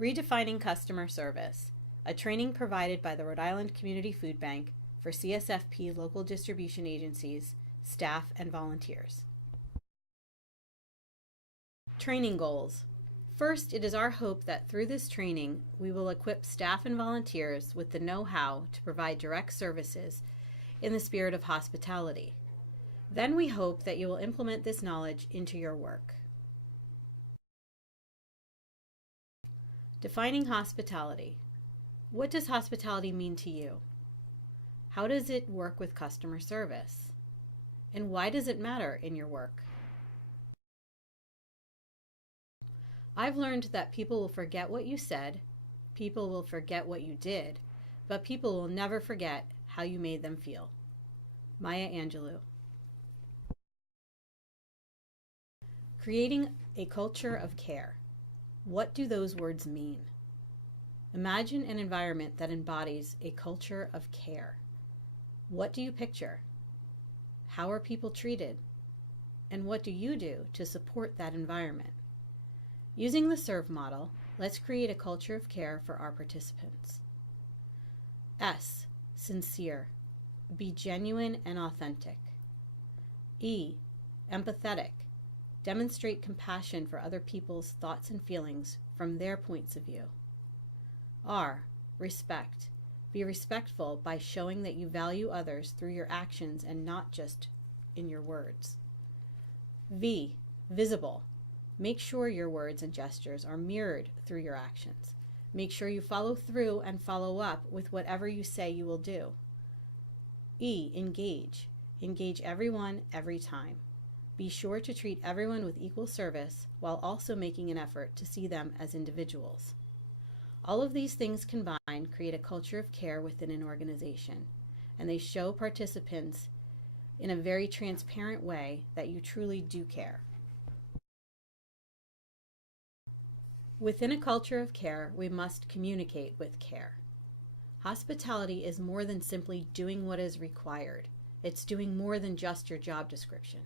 Redefining Customer Service, a training provided by the Rhode Island Community Food Bank for CSFP local distribution agencies, staff, and volunteers. Training goals. First, it is our hope that through this training, we will equip staff and volunteers with the know-how to provide direct services in the spirit of hospitality. Then we hope that you will implement this knowledge into your work. Defining hospitality. What does hospitality mean to you? How does it work with customer service? And why does it matter in your work? I've learned that people will forget what you said, people will forget what you did, but people will never forget how you made them feel. Maya Angelou. Creating a culture of care. What do those words mean? Imagine an environment that embodies a culture of care. What do you picture? How are people treated? And what do you do to support that environment? Using the SERVE model, let's create a culture of care for our participants. S, sincere. Be genuine and authentic. E, empathetic. Demonstrate compassion for other people's thoughts and feelings from their points of view. R, respect. Be respectful by showing that you value others through your actions and not just in your words. V, visible. Make sure your words and gestures are mirrored through your actions. Make sure you follow through and follow up with whatever you say you will do. E, engage. Engage everyone every time. Be sure to treat everyone with equal service while also making an effort to see them as individuals. All of these things combined create a culture of care within an organization, and they show participants in a very transparent way that you truly do care. Within a culture of care, we must communicate with care. Hospitality is more than simply doing what is required. It's doing more than just your job description.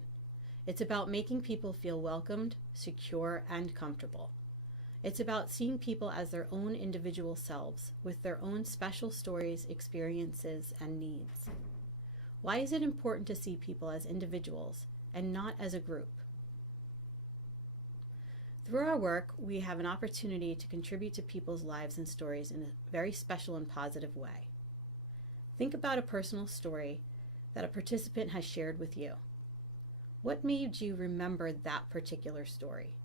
It's about making people feel welcomed, secure, and comfortable. It's about seeing people as their own individual selves, with their own special stories, experiences, and needs. Why is it important to see people as individuals and not as a group? Through our work, we have an opportunity to contribute to people's lives and stories in a very special and positive way. Think about a personal story that a participant has shared with you. What made you remember that particular story?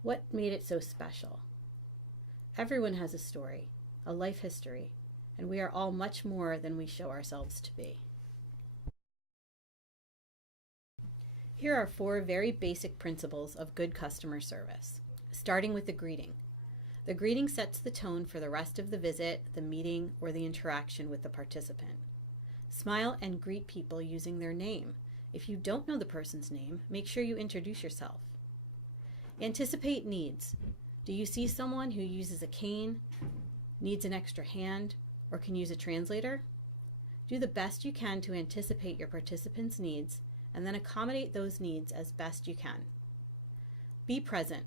What made it so special? Everyone has a story, a life history, and we are all much more than we show ourselves to be. Here are 4 very basic principles of good customer service, starting with the greeting. The greeting sets the tone for the rest of the visit, the meeting, or the interaction with the participant. Smile and greet people using their name. If you don't know the person's name, make sure you introduce yourself. Anticipate needs. Do you see someone who uses a cane, needs an extra hand, or can use a translator? Do the best you can to anticipate your participants' needs and then accommodate those needs as best you can. Be present.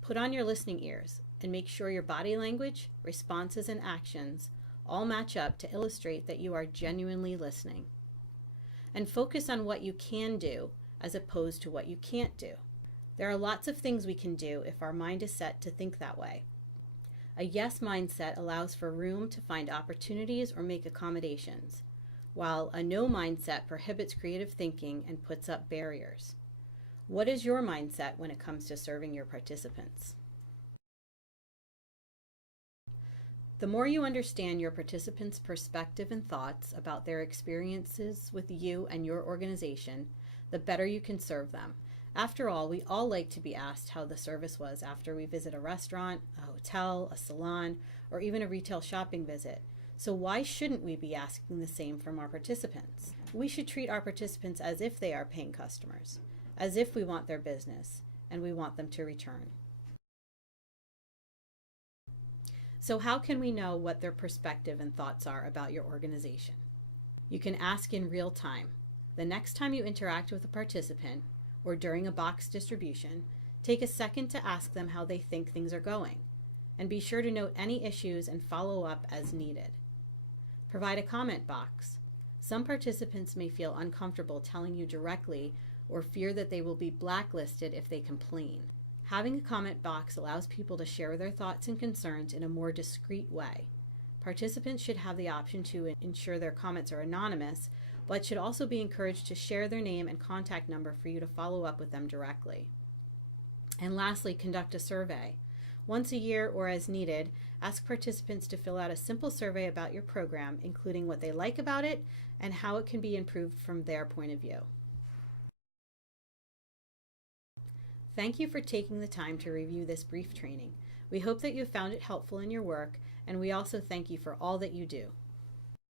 Put on your listening ears and make sure your body language, responses, and actions all match up to illustrate that you are genuinely listening. And focus on what you can do as opposed to what you can't do. There are lots of things we can do if our mind is set to think that way. A yes mindset allows for room to find opportunities or make accommodations, while a no mindset prohibits creative thinking and puts up barriers. What is your mindset when it comes to serving your participants? The more you understand your participants' perspective and thoughts about their experiences with you and your organization, the better you can serve them. After all, we all like to be asked how the service was after we visit a restaurant, a hotel, a salon, or even a retail shopping visit. So why shouldn't we be asking the same from our participants? We should treat our participants as if they are paying customers, as if we want their business and we want them to return. So how can we know what their perspective and thoughts are about your organization? You can ask in real time. The next time you interact with a participant or during a box distribution, take a second to ask them how they think things are going. and be sure to note any issues and follow up as needed. Provide a comment box. Some participants may feel uncomfortable telling you directly or fear that they will be blacklisted if they complain. Having a comment box allows people to share their thoughts and concerns in a more discreet way. Participants should have the option to ensure their comments are anonymous, but should also be encouraged to share their name and contact number for you to follow up with them directly. And lastly, conduct a survey. Once a year or as needed, ask participants to fill out a simple survey about your program, including what they like about it and how it can be improved from their point of view. Thank you for taking the time to review this brief training. We hope that you found it helpful in your work, and we also thank you for all that you do.